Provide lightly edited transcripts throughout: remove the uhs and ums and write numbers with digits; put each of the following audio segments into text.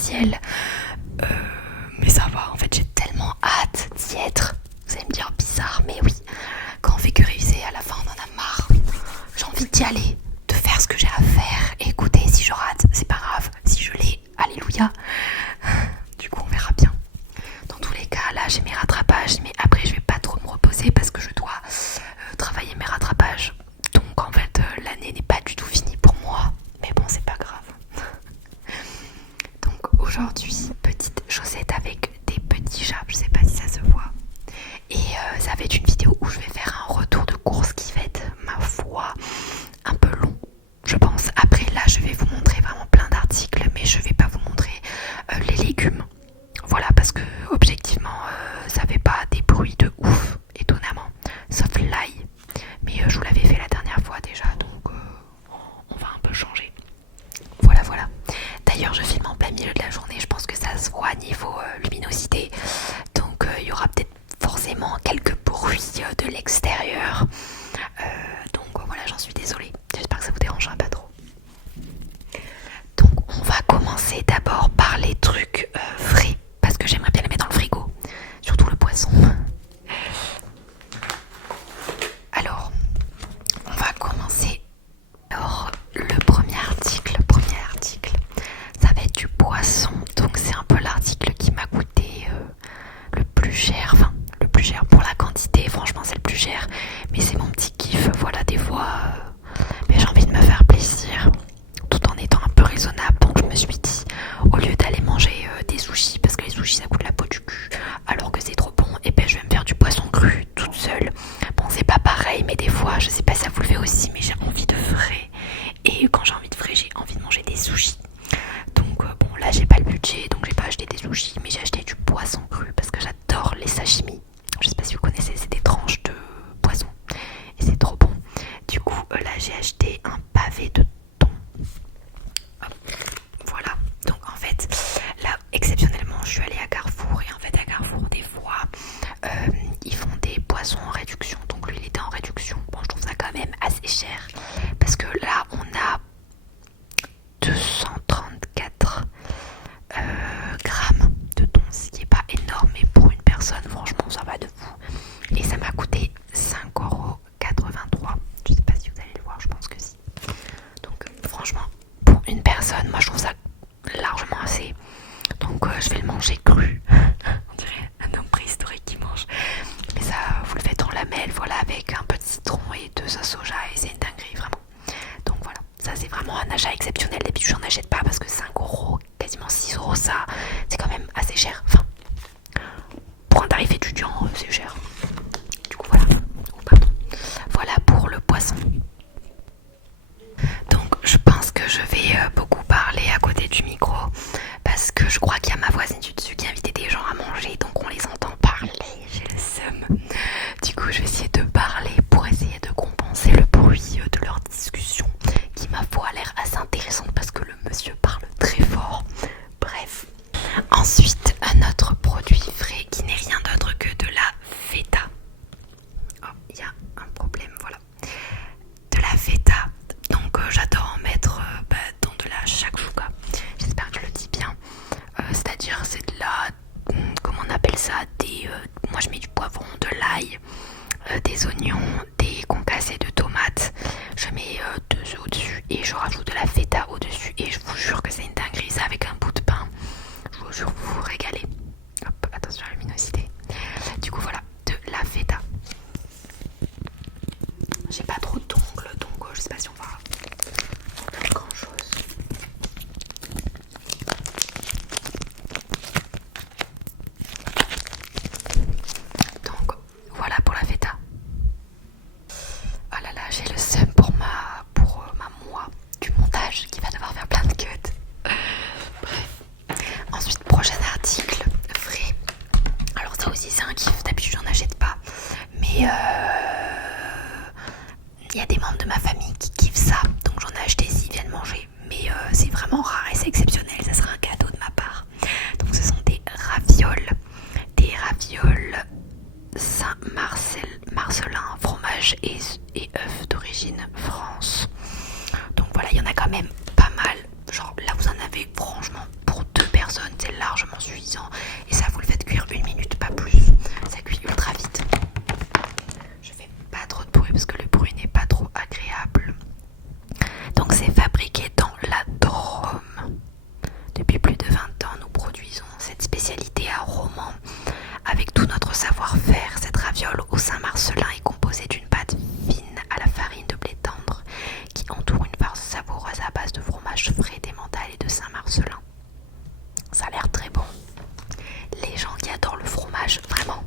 partiel. Mais ça va, en fait j'ai tellement hâte d'y être. Vous allez me dire bizarre, mais oui, quand on fait que réviser, à la fin on en a marre. J'ai envie d'y aller, de faire ce que j'ai à faire. Et écoutez, si je rate, c'est pas grave. Si je l'ai, alléluia. Du coup on verra bien. Dans tous les cas, là j'ai mes rattrapages, mais après je vais pas trop me reposer parce que je dois travailler mes rattrapages. Donc en fait l'année n'est pas du tout finie pour moi. Mais bon, c'est pas grave. Donc aujourd'hui, petite chaussette avec des petits chats, je sais pas si ça se voit. Et ça va être une vidéo où je vais faire un retour de course qui va être, ma foi, un peu long, je pense. Après là, je vais vous montrer vraiment plein d'articles, mais je vais pas vous montrer les légumes. Voilà, parce que objectivement, ça fait pas des bruits de ouf, étonnamment, sauf l'ail. Mais je vous l'avais fait la dernière fois déjà, donc on va un peu changer. Voilà, voilà. D'ailleurs, je filme en plein milieu de la journée, je pense que ça se voit niveau luminosité. Donc il y aura peut-être forcément quelques bruits de l'extérieur. Donc voilà, j'en suis désolée. J'espère que ça vous dérangera pas trop. Donc on va commencer d'abord par les trucs frais, parce que j'aimerais bien les mettre dans le frigo. Surtout le poisson. Alors, on va commencer. Alors, le premier article, ça va être du poisson. Donc c'est un peu l'article qui m'a coûté le plus cher. Enfin, le plus cher pour la quantité, franchement c'est le plus cher. Mais c'est mon petit kiff, voilà, des fois mais j'ai envie de me faire plaisir tout en étant un peu raisonnable. Donc je me suis dit, au lieu d'aller manger des sushis, parce que les sushis ça coûte la peau du cul, alors que c'est trop bon, et ben je vais me faire du poisson cru toute seule. Bon, c'est pas pareil, mais des fois, je sais pas si ça vous le fait aussi, mais j'ai envie de frais. Et quand j'ai envie de frais, j'ai envie de manger des sushis. Donc bon, là j'ai pas le budget, donc j'ai pas acheté des sushis, mais j'ai acheté du poisson cru parce que j'adore les sashimi. Je sais pas si vous connaissez, c'est des tranches de poisson et c'est trop bon. Du coup là j'ai acheté un pavé de thon. Hop, voilà. Donc en fait là exceptionnellement je suis allée à Carrefour, et en fait à Carrefour des fois ils font des poissons en réduction. Donc lui il était en réduction. Bon, je trouve ça quand même assez cher parce que là on a 234 grammes de thon, ce qui est pas énorme, mais pour une personne franchement ça va de fou. Et ça m'a coûté 5,83 €. Je sais pas si vous allez le voir, je pense que si. Donc franchement pour une personne, moi je trouve ça largement assez. Donc je vais le manger cru. On dirait un homme préhistorique qui mange. Mais ça, vous le faites en lamelles, voilà, avec un peu de citron et de sauce soja, et c'est une dinguerie vraiment. Donc voilà, ça c'est vraiment un achat exceptionnel. D'habitude j'en achète pas parce que 5 €, quasiment 6 €, ça c'est quand même assez cher. Enfin, pour un tarif étudiant, c'est cher. Du coup voilà, pardon. Voilà pour le poisson. Donc je pense que je vais beaucoup parler à côté du micro parce que je crois qu'il y a ma voisine du dessus qui a invité des gens à manger, donc on les entend parler, j'ai le seum. Du coup je vais essayer de parler pour essayer de compenser le bruit de leur discussion qui ma foi a l'air assez intéressante parce que le monsieur parle très fort. Bref. Ensuite un autre produit frais qui n'est rien d'autre que de la feta. Oh, il y a un problème, voilà. De la feta. Donc j'adore en mettre dans de la shakshuka. J'espère que je le dis bien. C'est-à-dire c'est de la... comment on appelle ça, moi je mets du poivron, de l'ail, des oignons, des concassés de tomates. Je mets deux œufs au-dessus et je rajoute de la feta au-dessus. Et je vous jure que c'est une dinguerie, ça avec un bout de pain. Je vous jure, vous vous régalez. Hop, attention à la luminosité. Du coup voilà, de la feta. J'ai pas trop d'ongles, donc je sais pas si on va faire grand chose. Donc voilà pour la feta. Saint-Marcelin est composé d'une pâte fine à la farine de blé tendre qui entoure une farce savoureuse à base de fromage frais d'Emmental et de Saint-Marcelin. Ça a l'air très bon. Les gens qui adorent le fromage, vraiment,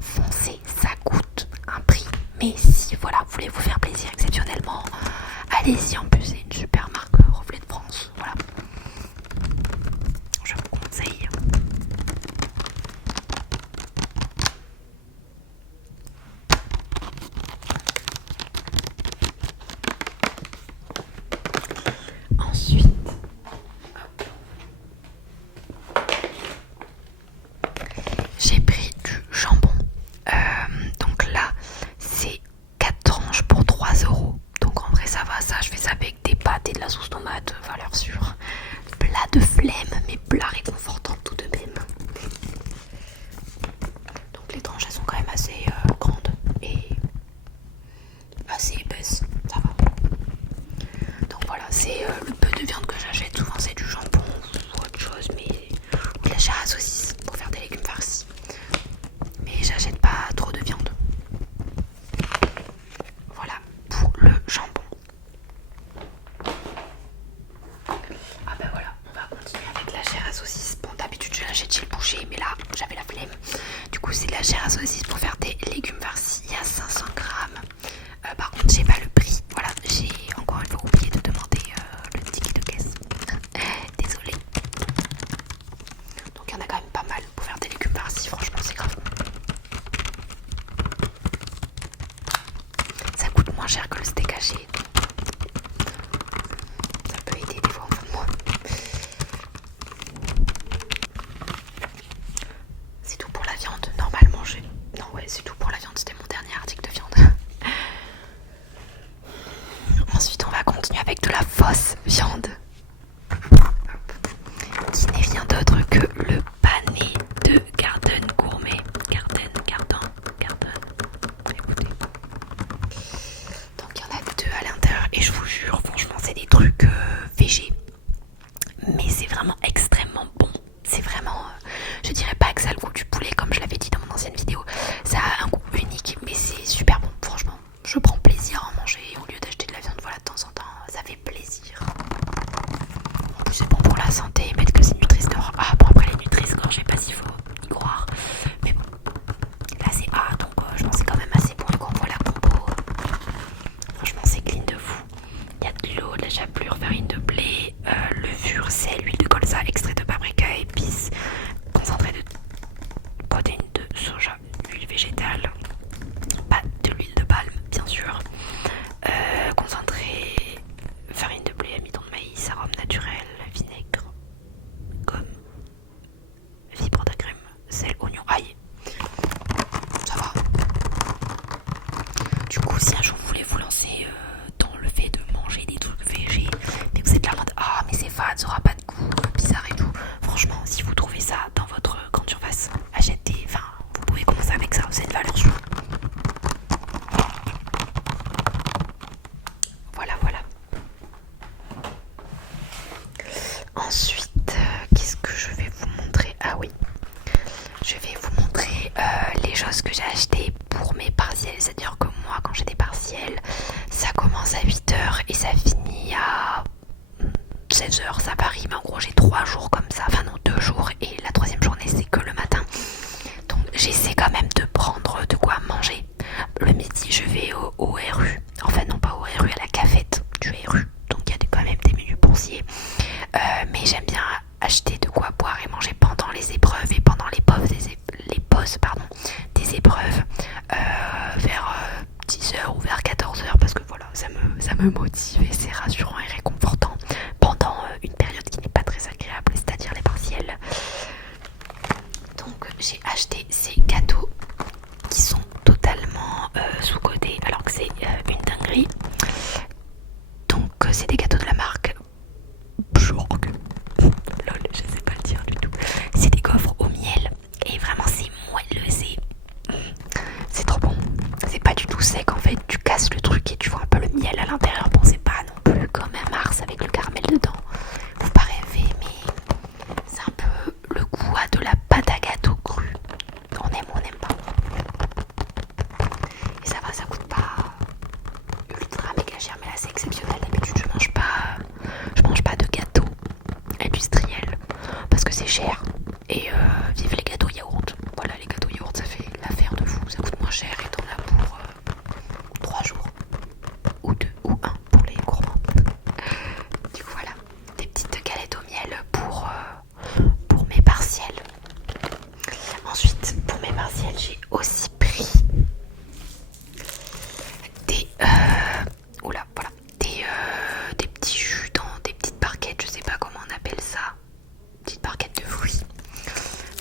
foncez, ça coûte un prix. Mais si voilà, vous voulez vous faire plaisir exceptionnellement, allez-y. En plus, c'est une super marque Reflet de France. Voilà. Je vous conseille. Ensuite, j'ai pris du jambon. Donc là, c'est 4 tranches pour 3 €. Donc en vrai, ça va, ça. Je fais ça avec des pâtes et de la sauce tomate, valeur sûre. Plat de flemme, mais plat réconfortant tout de même. Donc les tranches, elles sont quand même assez grandes et assez épaisses. Ça va. Donc voilà, c'est le peu de viande que j'achète. Souvent, c'est du jambon ou autre chose, mais ou de la chair à saucisse pour faire des légumes farcis. Mais j'achète pas trop de viande. Voilà pour le jambon. Ah ben voilà, on va continuer avec la chair à saucisse. Bon, d'habitude je l'achète chez le boucher, mais là j'avais la flemme. Du coup, c'est de la chair à saucisse pour faire des légumes farcis. Il y a 500 grammes. Par contre, j'ai pas le prix. Voilà, j'ai encore une fois oublié de demander le ticket de caisse. Désolée. Donc il y en a quand même pas mal pour faire des légumes farcis. Franchement, c'est grave. Ça coûte moins cher que le steak haché. Ça peut aider des fois en fin de mois. C'est tout pour la viande. Normalement, non, ouais, c'est tout pour la viande. C'était mon dernier article de viande. Ensuite, on va continuer avec de la fausse viande. Qui n'est rien d'autre que le pané de Garden Gourmet. Garden. Écoutez. Donc il y en a 2 à l'intérieur et je vous jure, franchement, c'est des trucs végés. Mais c'est vraiment extrêmement bon. C'est vraiment, je dirais pas que ça a le goût du poulet comme je l'avais dit dans mon ancienne vidéo. Ça a un goût unique, mais c'est super bon. Franchement, je prends plaisir à en manger au lieu d'acheter de la viande. Voilà, de temps en temps, ça fait plaisir. En plus, c'est bon pour la santé. Mettre que c'est Nutri-Score. Ah bon, après les Nutri-Score, je sais pas s'il faut y croire. Mais bon, là c'est A, donc je pense que c'est quand même assez bon. Et quand on voit la compo, franchement, c'est clean de fou. Il y a de l'eau, de la chapelure, farine de blé, levure, sel, huile de colza, extrait de paprika, épices, concentré de protéines de soja, huile végétale, pas de l'huile de palme, bien sûr, concentré, farine de blé, amidon de maïs, arôme naturel, vinaigre, gomme, fibre d'agrumes, sel, oignon, ail. Ça va. Du coup, si un jour vous voulez vous lancer dans le fait de manger des trucs végés, mais vous êtes là en mode ah mais c'est fade, ça aura pas de goût, bizarre et tout. Franchement, si vous trouvez ça dans votre grande surface, achetez, enfin vous pouvez commencer avec ça, c'est une valeur sûre. Voilà. Ensuite, qu'est-ce que je vais vous montrer? Ah oui, je vais vous montrer les choses que j'ai achetées pour mes partiels. C'est-à-dire que moi, quand j'ai des partiels, ça commence à 8h et ça finit à 16h. Ça varie, mais en gros, j'ai 3 jours comme ça. Enfin non, 2 jours. Et la 3e journée, c'est que le matin. Donc j'essaie quand même de prendre de quoi manger. Le midi, je vais au RU. Enfin non, pas au RU, à la cafette du RU. Donc il y a quand même des menus boursiers. Mais j'aime bien acheter de quoi boire et manger pendant les épreuves et pendant les pauses des épreuves vers 10h ou vers 14h parce que voilà, ça me motive et c'est rassurant et réconfortant pendant une période qui n'est pas très agréable, c'est-à-dire les partiels. Donc j'ai acheté ces gâteaux qui sont totalement sous-cotés alors que c'est une dinguerie. Donc c'est des gâteaux de la marque Bjork. Lol, je sais pas le dire du tout. C'est des gaufres au miel et vraiment c'est moelleux, c'est trop bon. C'est pas du tout sec en fait, tu casses le truc et tu vois un peu le miel à l'intérieur. Bon, c'est pas non plus comme un Mars avec le caramel dedans, faut pas rêver, mais c'est un peu le goût à de la pâte à gâteau crue. On aime ou on n'aime pas. cher. Et vive les gâteaux yaourt. Voilà, les gâteaux yaourt, ça fait l'affaire de fou. Ça coûte moins cher et t'en as pour 3 jours. Ou 2 ou 1 pour les gourmands. Du coup voilà, des petites galettes au miel pour mes partiels. Ensuite, pour mes partiels, j'ai aussi pris des oula, voilà, des petits jus dans des petites barquettes, je sais pas comment on appelle ça, petites barquettes de fruits.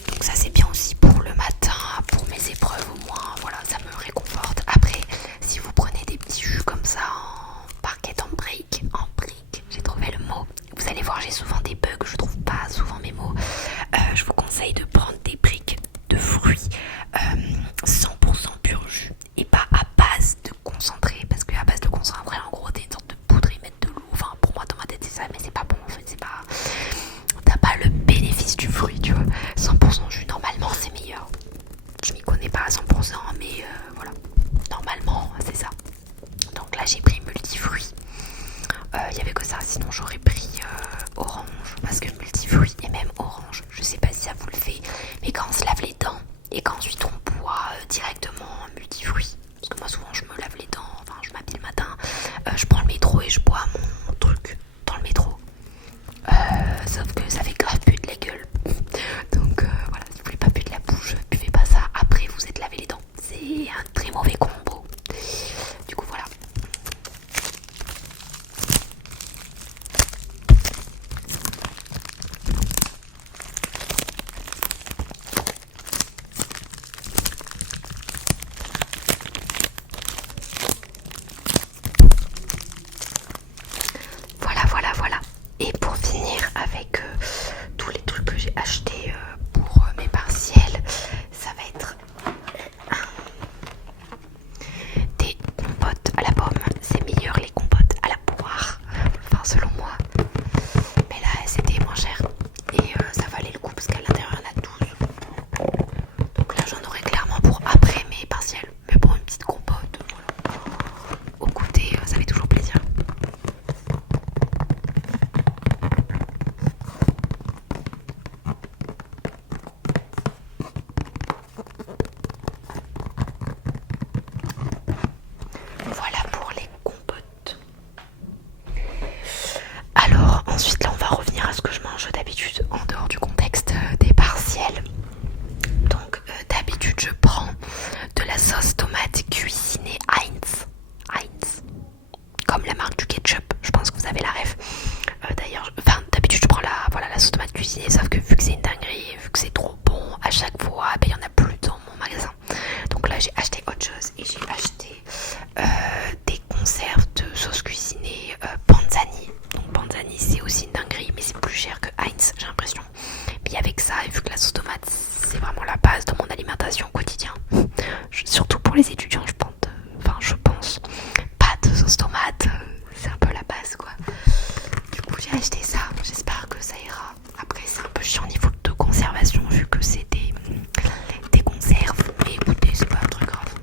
Donc ça c'est bien aussi pour le matin, pour mes épreuves au moins, voilà, ça me réconforte. Après, si vous prenez des petits jus comme ça en barquette, en brique, j'ai trouvé le mot. Vous allez voir, j'ai souvent des bugs, je trouve pas souvent mes mots. Je vous conseille de prendre des briques de fruits 100% pur jus et pas à base de concentré, parce que à base de concentré en gros t'es une sorte de poudre, ils mettent de l'eau, enfin pour moi dans ma tête c'est ça, mais c'est pas bon en fait, c'est pas, t'as pas le bénéfice du fruit, tu vois. 100% jus normalement c'est meilleur, je m'y connais pas à 100% mais voilà, normalement c'est ça. Donc là j'ai pris multifruits, il y avait que ça, sinon j'aurais pris orange, parce que multifruits et même orange, je sais pas si ça vous le fait, mais quand on se lave les dents et qu'ensuite on boit directement multifruits, parce que moi souvent je me lave les dents, enfin je m'habille le matin, je prends le métro et je bois mon truc dans le métro, sauf que ça fait grave puer de la gueule. Donc voilà, si vous voulez pas puer de la bouche, buvez pas ça après vous êtes lavé les dents, c'est un très mauvais combo. Du coup voilà. Voilà. Et pour finir avec tous les trucs que j'ai achetés pour mes partiels, ça va être des compotes à la pomme. C'est meilleur les compotes à la poire, enfin selon moi. Mais là c'était moins cher et ça valait le coup parce qu'à l'intérieur il y en a 12. Donc là j'en aurai clairement pour après mes partiels. Mais bon, une petite compote, voilà. Au goûter, ça fait toujours plaisir. Voilà pour les compotes. Alors ensuite là on va revenir à ce que je mange d'habitude en dehors du contexte des partiels. Donc d'habitude je prends de la sauce tomate cuisinée Heinz, comme la marque du ketchup, je pense que vous avez la ref. D'ailleurs, d'habitude je prends la sauce tomate cuisinée, sauf que vu que c'est une dinguerie, vu que c'est trop bon à chaque fois, il y en a plus dans mon magasin. Donc là j'ai acheté autre chose et j'ai acheté des conserves de sauce cuisinée Panzani. Donc Panzani c'est aussi une dinguerie, mais c'est plus cher que Heinz, j'ai l'impression. Mais avec ça, et vu que la sauce tomate c'est vraiment la base de mon alimentation au quotidien, surtout pour les étudiants, je pense, pâte, sauce tomate, c'est un peu la base quoi. Du coup j'ai acheté ça, j'espère que ça ira. Après c'est un peu chiant au niveau de conservation vu que c'est des conserves, mais écoutez c'est pas un truc grave.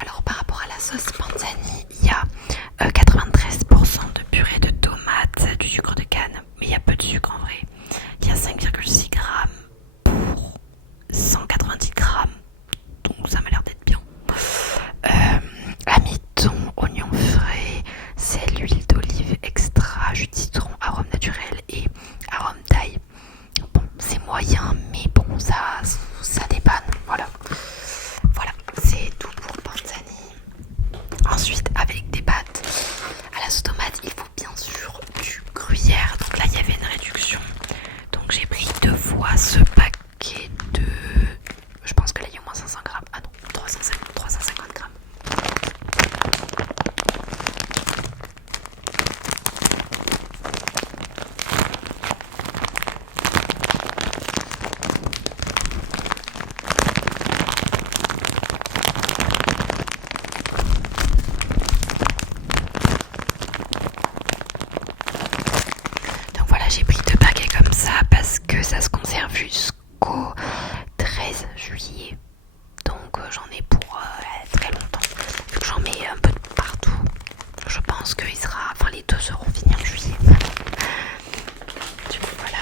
Alors par rapport à la sauce Panzani, il y a 93% de purée de tomates, du sucre de canne, mais il y a peu de sucre en vrai. Il y a 5,6 grammes pour 190 grammes, donc ça m'a l'air d'être bien. Amidon, oignon frais, sel, huile d'olive extra, jus de citron, arôme naturel et arôme d'ail. Bon, c'est moyen, mais bon, ça dépanne, voilà. Voilà, c'est tout pour Panzani. Ensuite, avec des pâtes à la sauce tomate, il faut bien sûr du gruyère. Donc là, il y avait une réduction. Donc j'ai pris 2 fois ce paquet de... Je pense que là, il y a au moins 500 grammes. Ah non, 350 grammes. Donc voilà, j'ai pris 2 paquets comme ça parce que ça se conserve jusqu'au 13 juillet. Donc j'en ai pour très longtemps. Vu que j'en mets un peu de partout, je pense que les 2 seront finis en juillet. Du coup voilà.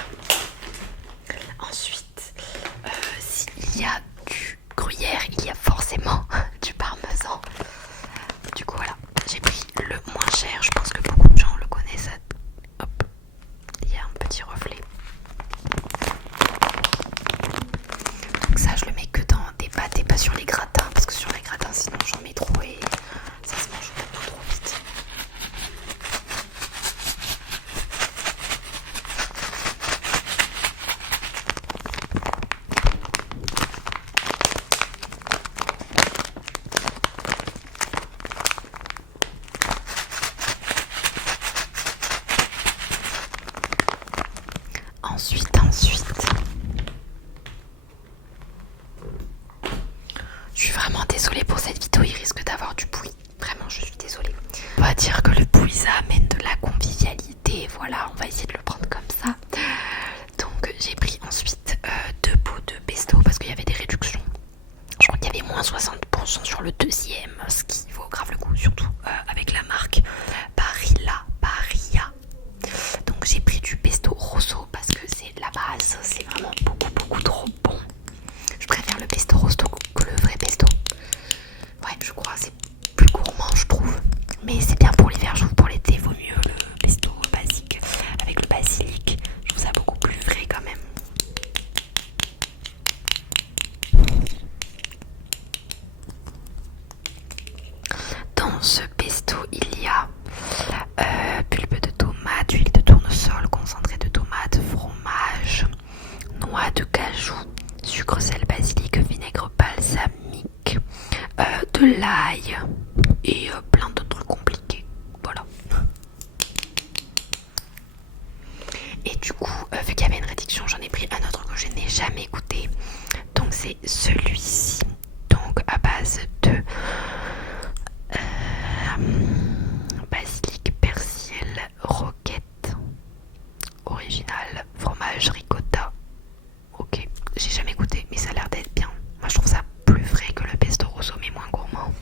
ensuite, je suis vraiment désolée pour cette vidéo, il risque d'avoir du bruit. Vraiment, je suis désolée. On va dire que le bruit, ça amène de la convivialité. Voilà, on va essayer de le prendre comme ça. Donc, j'ai pris ensuite 2 pots de pesto parce qu'il y avait des réductions. Je crois qu'il y avait moins 60% sur le deuxième, ce qui vaut grave le coup, surtout avec la marque Barilla. Donc, j'ai pris du pesto rosso parce que c'est la base. C'est vraiment beaucoup trop bon. Je préfère le pesto rosso que le vrai pesto. Ouais, je crois c'est plus gourmand, je trouve. Mais c'est bien pour l'hiver, je trouve. Pour l'été, vaut mieux le pesto basique avec le basilic. Je trouve ça beaucoup plus frais quand même. Dans ce pesto, il y a pulpe de tomate, huile de tournesol, concentré de tomate, fromage, noix de cajou, sucre, sel, basilic, vinaigre balsamique, de l'ail et plein d'autres trucs compliqués. Voilà. Et du coup, vu qu'il y avait une réduction, j'en ai pris un autre que je n'ai jamais goûté. Donc c'est celui-ci. Donc à base de basilic, persil, roquette, original, fromage, ricotta. Ok, j'ai jamais goûté, mais ça a l'air d'être bien. Moi je trouve ça plus frais que le pesto rosso, mais moins gourmand.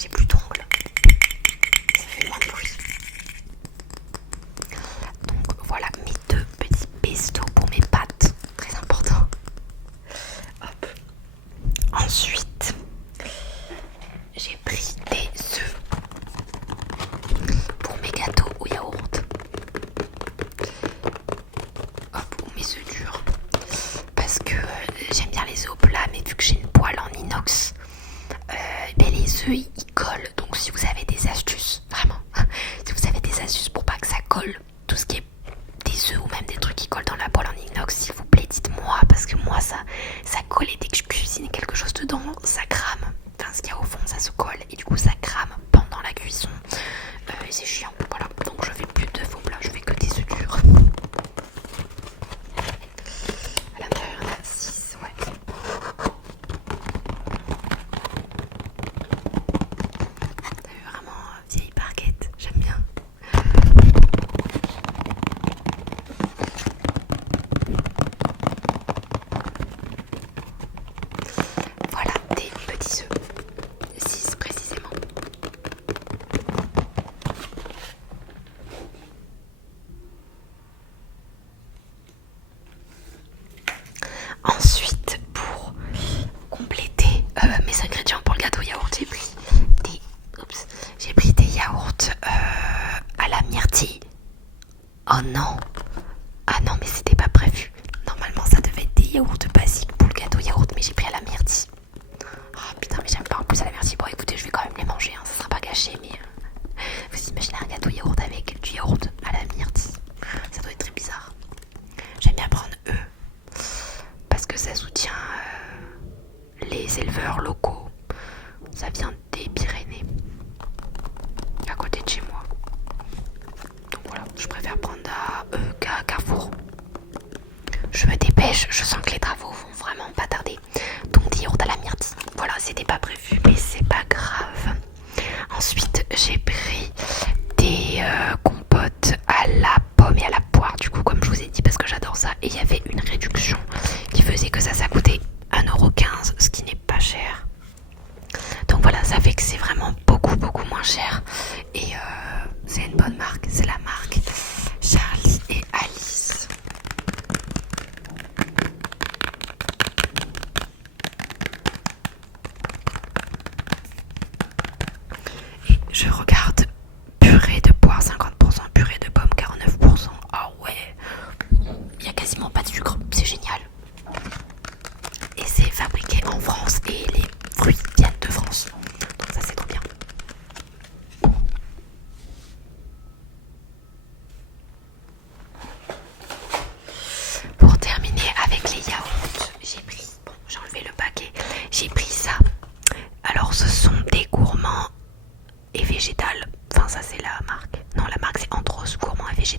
J'ai plus d'ongles. Ça fait moins de bruit. Donc voilà mes 2 petits pestos pour mes pâtes. Très important. Hop. Ensuite, j'ai pris des œufs pour mes gâteaux au yaourt. Hop, ou mes œufs durs. Parce que j'aime bien les œufs au plat, mais vu que j'ai une poêle en inox, ben les œufs ils collent. Donc si vous avez des astuces, vraiment, si vous avez des astuces pour pas que ça colle, tout ce qui est des œufs ou même des trucs qui collent dans la poêle en inox, s'il vous plaît, dites-moi, parce que moi ça colle et dès que je cuisine quelque chose dedans, ça crame. Enfin, ce qu'il y a au fond, ça se colle et du coup ça crame pendant la cuisson. Et c'est chiant, voilà. Donc je fais plus d'œufs au plat, je fais que des œufs durs. À l'intérieur, il y en a 6, ouais. T'as vu, vraiment vieille barquette, j'aime bien. Voilà, des petits œufs. 6 précisément. Ensuite, pour compléter mes ingrédients pour le gâteau yaourt, j'ai pris des yaourts à la myrtille. Oh non! Ah non, mais c'était pas prévu. Normalement, ça devait être des yaourts basiques pour le gâteau yaourt, mais j'ai pris à la myrtille. Oh putain, mais j'aime pas en plus à la myrtille. Bon, écoutez, je vais quand même les manger, hein, ça sera pas gâché, mais vous imaginez un gâteau yaourt avec du yaourt à la myrtille? Ça doit être très bizarre. J'aime bien prendre parce que ça soutient les éleveurs locaux. Ça vient des Pyrénées, à côté de chez moi. Donc voilà, je préfère prendre à Carrefour. Je me dépêche, je sens que les travaux vont vraiment pas tarder. Donc des yaourts à la myrtille. Voilà, c'était pas prévu, mais c'est pas grave. Ensuite, j'ai pris des compotes à la pomme et à la poire, du coup, comme je vous ai dit, parce que j'adore ça. Et il y avait une réduction qui faisait que ça coûtait 1,15€, ce qui n'est pas cher. Donc voilà, ça fait que c'est vraiment beaucoup moins cher. Et c'est une bonne marque, c'est la marque Charlie et Alice. Et je regarde purée de poire 50%, purée de pomme 49%. Ah ouais, il y a quasiment pas de sucre.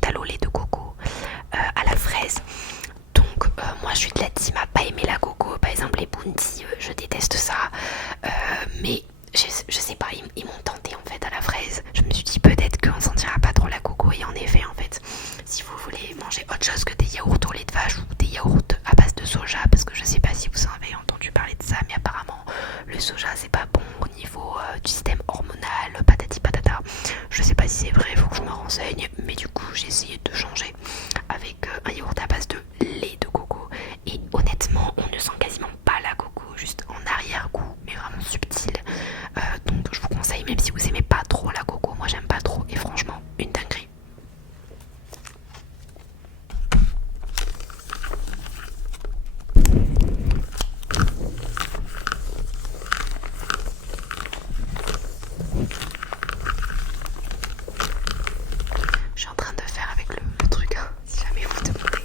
cristal au lait de coco à la fraise. Donc moi je suis de la team à pas aimer la coco. Par exemple les Bounty, je déteste ça. Mais je sais pas, ils m'ont tenté en fait à la fraise. Je me suis dit peut-être qu'on sentira pas trop la coco. Et en effet en fait, si vous voulez manger autre chose que des yaourts au lait de vache ou des yaourts à base de soja, parce que je sais pas si vous en avez entendu parler de ça, mais apparemment le soja c'est pas bon au niveau du système hormonal, patati patata. Je sais pas si c'est vrai, faut que je me renseigne. Mais du coup j'ai essayé de changer avec un yaourt à base de lait de coco. Et honnêtement on ne sent quasiment pas la coco, juste en arrière-goût, mais vraiment subtil. Donc je vous conseille, même si vous aimez pas trop la coco, moi j'aime pas trop, et franchement une dinguerie. Je suis en train de faire avec le truc, hein, si jamais vous demandez.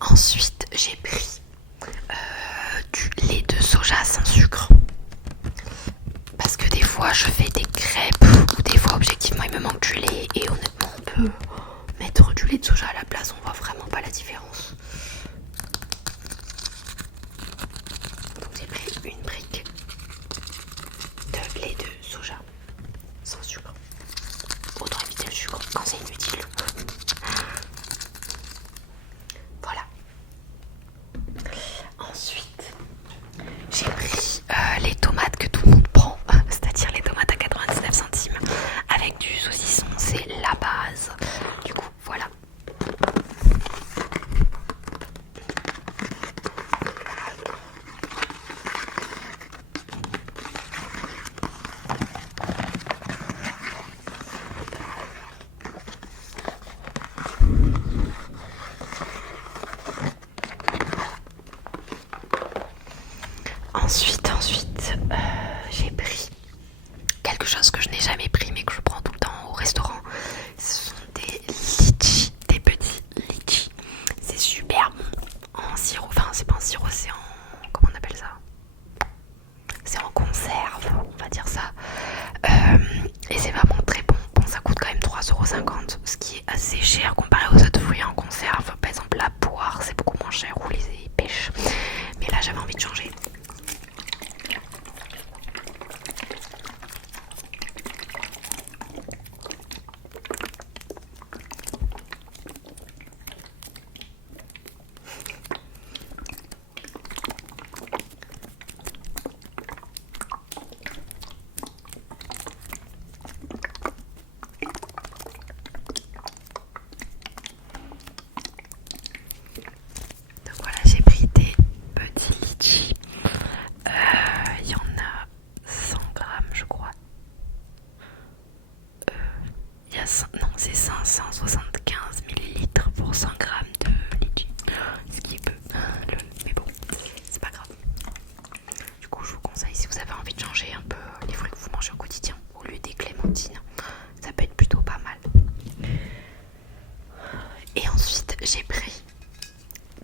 Ensuite, j'ai pris du lait de soja sans sucre. Parce que des fois, je fais des crêpes ou des fois, objectivement, il me manque du lait. Et honnêtement, on peut mettre du lait de soja à la place, on voit vraiment pas la différence. Donc, j'ai pris une brique de lait de soja sans sucre. Autant éviter le sucre quand c'est inutile. Voilà. Ensuite, j'ai pris les tomates que tout le monde prend, c'est-à-dire les tomates à 99 centimes avec du saucisson, c'est la base. Du coup, voilà. Ensuite, j'ai pris quelque chose que je n'ai jamais pris mais que je prends tout le temps au restaurant. Ce sont des litchis, des petits litchis. C'est super bon en sirop, enfin c'est pas en sirop, c'est en... comment on appelle ça? C'est en conserve, on va dire ça. Et c'est vraiment très bon. Bon, ça coûte quand même 3,50 €, ce qui est assez cher comparé aux autres fruits en conserve. Par exemple la poire c'est beaucoup moins cher, ou les pêches. Mais là j'avais envie de changer. Donc voilà, j'ai pris des petits litchis. Il y en a 100 grammes, je crois. Il y a non, c'est 575 millilitres pour 100 grammes de litchi. Ce qui est peu. Mais bon, c'est pas grave. Du coup, je vous conseille, si vous avez envie de changer un peu les fruits que vous mangez au quotidien, au lieu des clémentines, ça peut être plutôt pas mal. Et ensuite, j'ai pris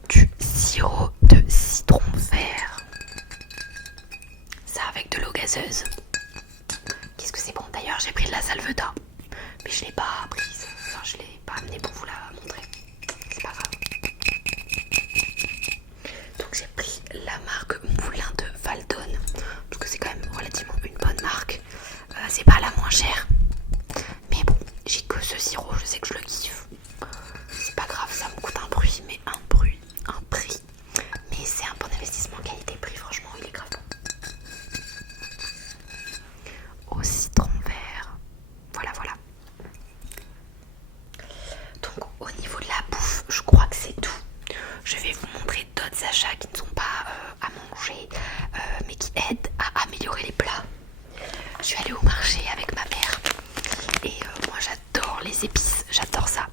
du sirop de citron vert. Ça avec de l'eau gazeuse. Qu'est-ce que c'est bon. D'ailleurs, j'ai pris de la salvetat, mais je l'ai pas prise. Enfin, je l'ai pas amenée pour vous la montrer. C'est pas grave. Donc j'ai pris la marque Moulin de Valdonne, parce que c'est quand même relativement une bonne marque. C'est pas la moins chère, mais bon, j'ai que ce sirop, je sais que je le kiffe. C'est pas grave, ça me coûte un prix, mais un prix. Mais c'est un bon investissement qualité-prix, franchement, il est grave bon. Au citron vert. Voilà. Donc au niveau de la bouffe, je crois que c'est tout. Je vais vous montrer d'autres achats qui ne sont pas à manger, mais qui aident à améliorer les plats. Je suis allée au marché avec ma mère et moi j'adore les épices, j'adore ça.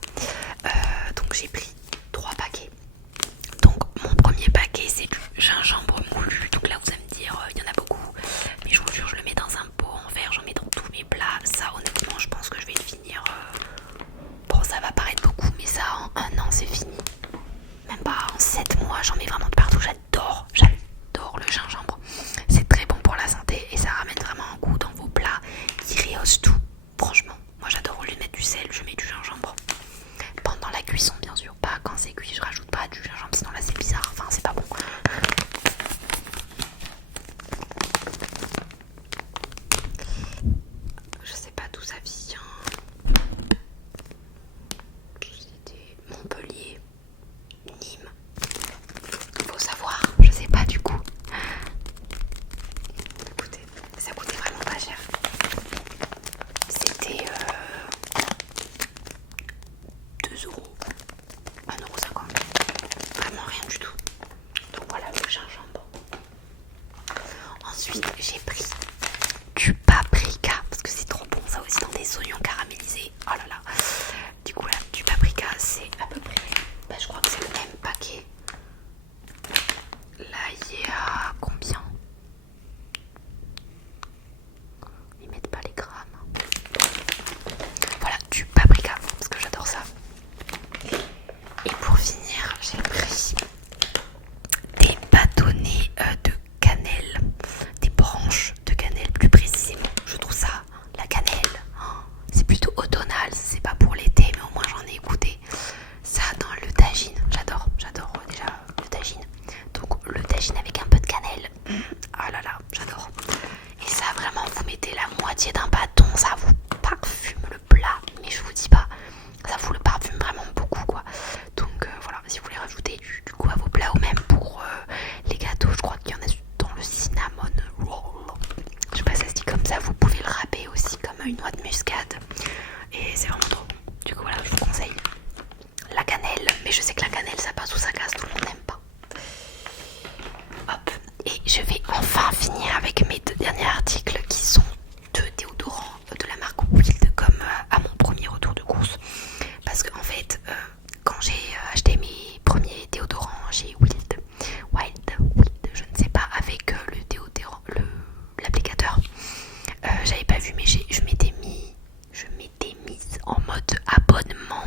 mise en mode abonnement.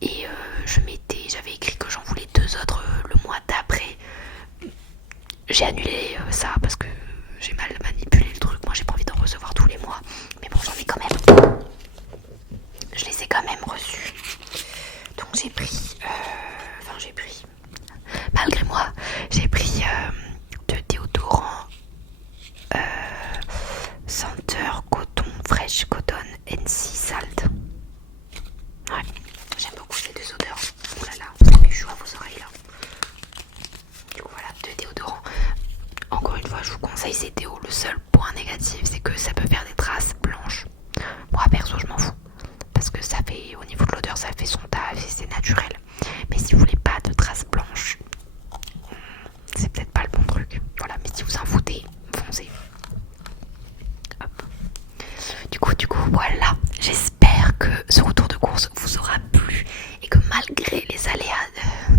Et j'avais écrit que j'en voulais 2 autres le mois d'après. J'ai annulé ça parce que j'ai mal manipulé le truc. Moi j'ai pas envie d'en recevoir tous les mois. Mais bon, j'en ai quand même. Je les ai quand même reçus. Donc j'ai pris. Malgré moi, j'ai pris de déodorant senteur coton, fresh cotton NC Salt. Ouais, j'aime beaucoup ces 2 odeurs. Oh là là, vous avez chaud à vos oreilles là. Du coup voilà, 2 déodorants. Encore une fois, je vous conseille ces déos. Le seul point négatif, c'est que ça peut faire des traces blanches. Moi perso, je m'en fous. Parce que ça fait, au niveau de l'odeur, ça fait son taf et c'est naturel. Mais si vous voulez pas de traces blanches, c'est peut-être pas le bon truc. Voilà, mais si vous en foutez, foncez. Hop. Du coup, voilà. J'espère que ce retour de course vous aura plu et que malgré les aléas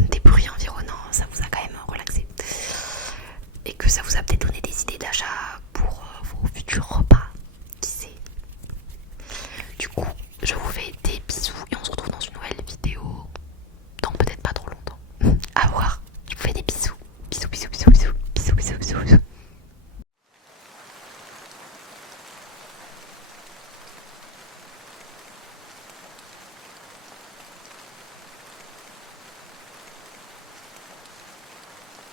des bruits environnants, ça vous a quand même relaxé. Et que ça vous a peut-être donné des idées d'achat